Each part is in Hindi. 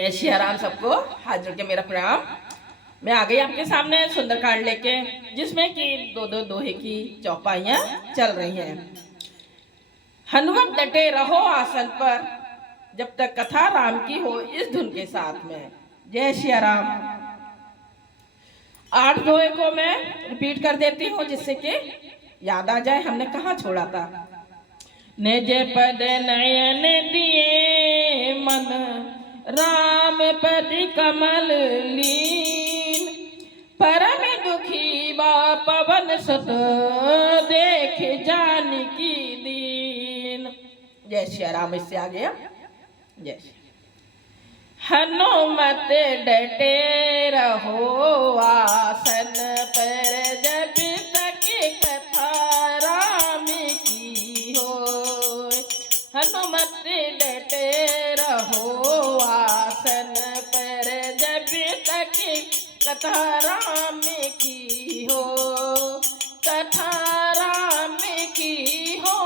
जय श्री राम। सबको हाथ जोड़ के मेरा प्रणाम। मैं आ गई आपके सामने सुंदरकांड लेके, जिसमें कि दो दो दोहे की चौपाइयां चल रही हैं। हनुमत डटे रहो आसन पर, जब तक कथा राम की हो इस धुन के साथ में। जय श्री राम। 8 दोहे को मैं रिपीट कर देती हूँ, जिससे कि याद आ जाए हमने कहाँ छोड़ा था। निज पद नयन दिए मन, राम पद कमल लीन। परम दुखी बा पवन सुत, देख जानकी दीन। जय श्री राम। इससे आ गया जय श्री। हनुमत डटे रहो आसन पर, जब तक कथा राम की हो। हनुमत डटे रहो आसन पर, जब तक कथा राम की हो। कथा राम की हो,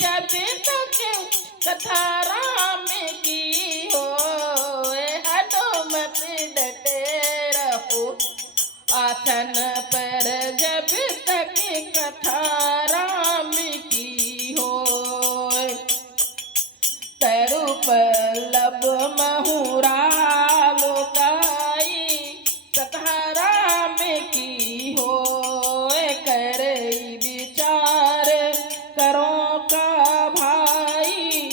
जब तक कथा राम की हो। हनुमत डटे रहो आसन पर, जब तक कथा राम की हो। तरु पल्लव महुरा लोकाई, कथा राम की हो। कर विचार करो का भाई,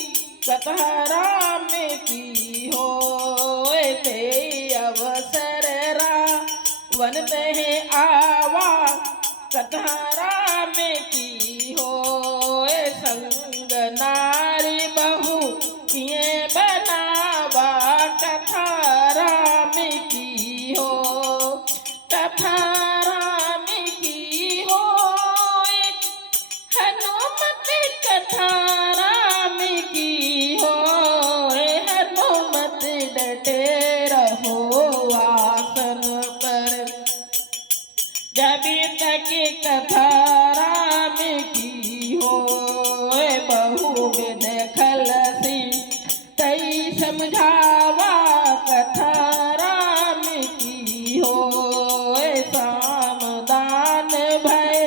कथा राम की हो। ते अवसर रावण में आवा, कथा राम की हो। संग नारी बहु किए बनावा, कथा राम की हो। कथा राम की हो। हनुमत कथा राम की हो। हनुमत डटे रहो आसन पर, जब तक कथा राम की हो। बहु विध खलसी तई समझावा, कथा राम की हो। सामदान भय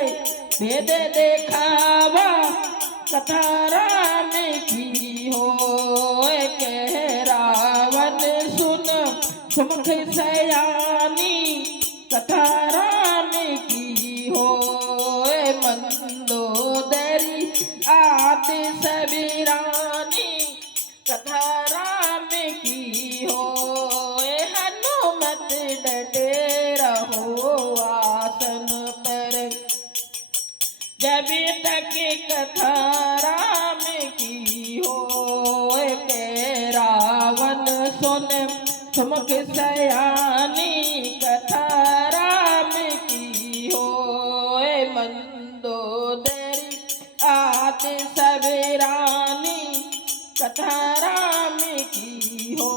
भेद देखावा, कथा राम की हो। कह रावण सुन सुमुख सयानी, कथा राम की हो। मंदोदरी आदि सबीरानी, कथा राम की हो। हनुमत डटे रहो आसन पर, जब तक कथा राम की हो। के रावण सुन सुमुख सयानी, कथा राम की हो। मंदोदरी आदि सबीरानी, कथा राम की हो।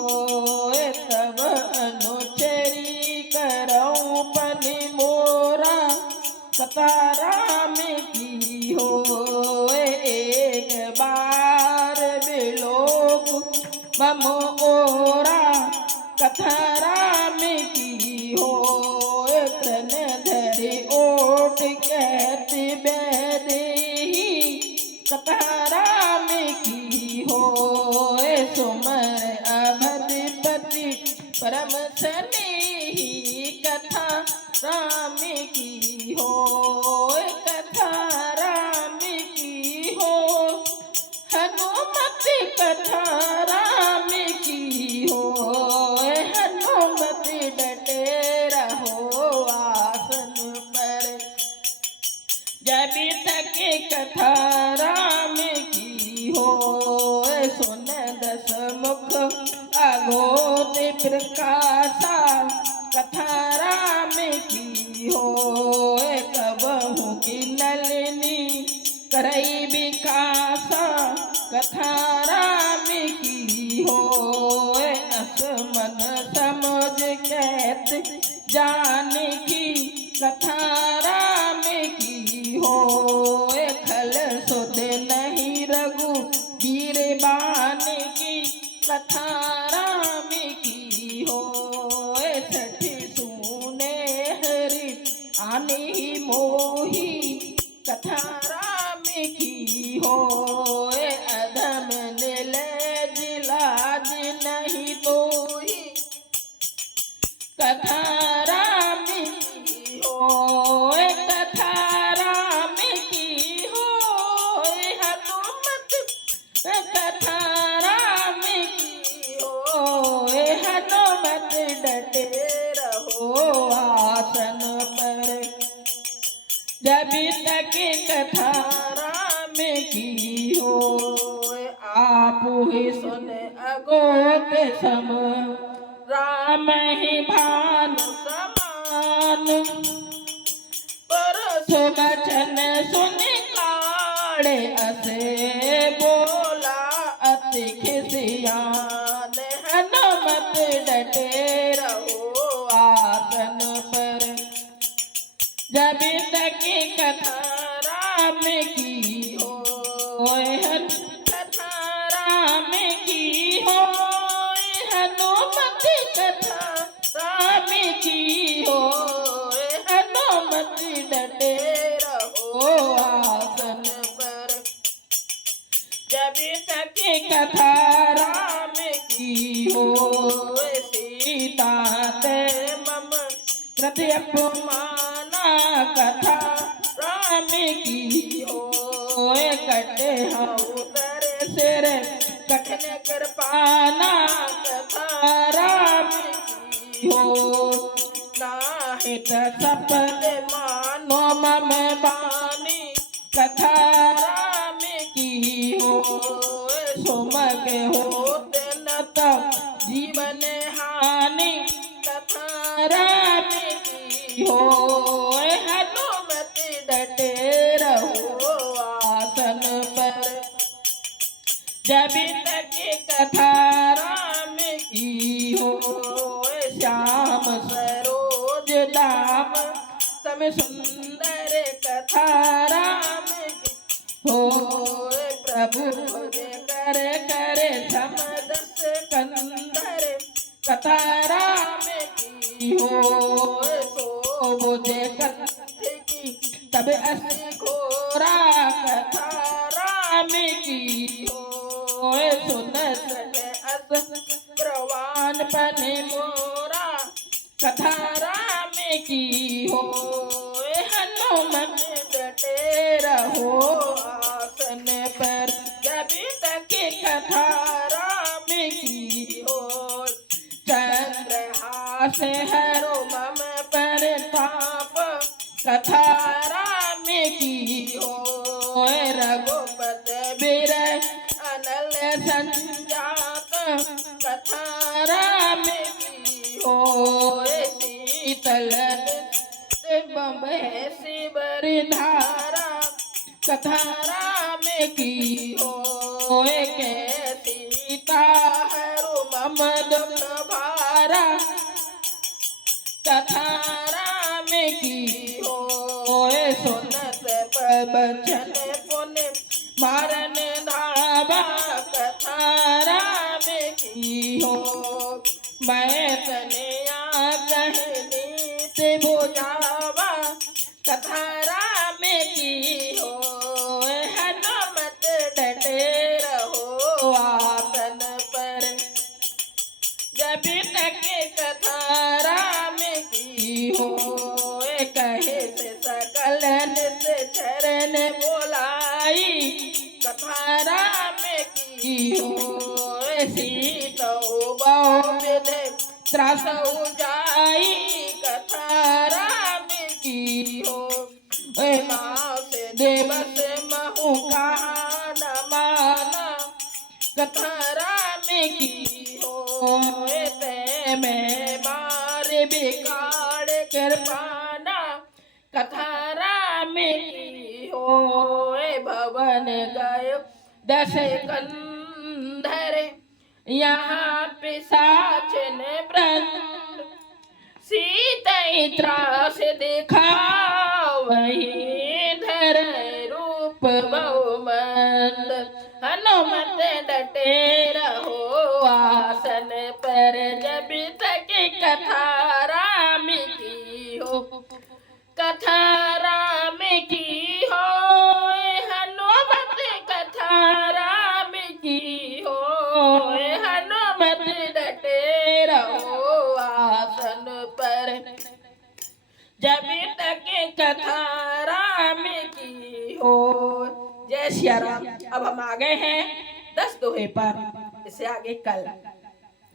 तब अनुचरी करऊं पनि मोरा, कथा राम की हो। एक बार बिलोक मम ओरा, कथा राम की हो। तन धरि ओट कहती बेदेही, कथा राम की हो। सुमर अवधिपति परम स्नेही, कथा राम की हो। कथा राम की हो। हनुमत कथा राम की हो। हनुमत डटे रहो आसन पर, जब तक कथा राम की हो। सुन दस मुख अघोर प्रकाशा, कथा राम की हो। कबहू की नलिनी करई विकासा, कथा राम की हो। असमन समझ कहत जानकी, कथा राम की हो। खल सुध नहीं रघु वीर बान की, कथा राम कथा राम की हो। आप ही सुन अगोत सम राम ही भानु समान। परसो बचन सुन काढ़े असे बोला अति खिसियान। हनुमत डटे रहो आसन पर जब तक कथा राम की हो। कथा राम की हो हनुमत कथा राम की हो। हनुमत डटे रहो आसन पर जब तक कथा राम की हो। सीता ते मम कृति अपमाना कथा राम की हो। कटे उतर सिर कठिन कृपाना कथा राम की हो। नाहित सपद मानो मम बानी कथा राम की हो। सुमग होत न तब जीवन हानि कथा राम की हो। हनुमत डटे रहो आसन पर जब तक कथा राम की हो। श्याम सरोज दाम सम सुंदर कथा राम की हो। प्रभु कर कर समदस कंदर कथा राम की हो। सो बुझे कंठ की तब अस घोरा कथा राम की हो। सुनत अस प्रवान पन मोरा कथा राम की हो। हनुमत डटे रहो आसन पर जब तक कथा राम की हो। चंद्रहास हरो मम परताप कथा राम की हो। रघुपत बिर अनल संजात कथा राम की हो। शीतल बम्बे शिवर धारा कथा राम की हो। सीता हरु मम दुख भारा कथा राम की हो। सुनत बचन पुन मारन धावा कथा राम की हो। मैं तनिया कहनी से बुझावा कथा राम की हो। हनुमत डटे रहो आसन पर जब तक कथा राम की हो। कहे से सकल से चरण बोलाई कथा राम की हो। सीतो बहु विधि त्रास जाई कथा राम की हो। मास दिवस महु कहा न माना कथा राम की हो। ते में मार बिगाड़ कृपाना कथा राम की हो। भवन गय दश कंधर यहाँ पिशाच ने व्रत सीता त्रास दिखा वही धर रूप बहुमंद। हनुमत डटे रहो आसन पर जब तक कथा राम की हो। कथा राम की हो। हनुमत कथा राम की हो। हनुमत डटे रहो आसन पर जब तक कथा राम की हो। जय श्री राम। अब हम आ गए हैं 10 दोहे पर, इससे आगे कल।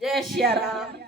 जय श्री राम।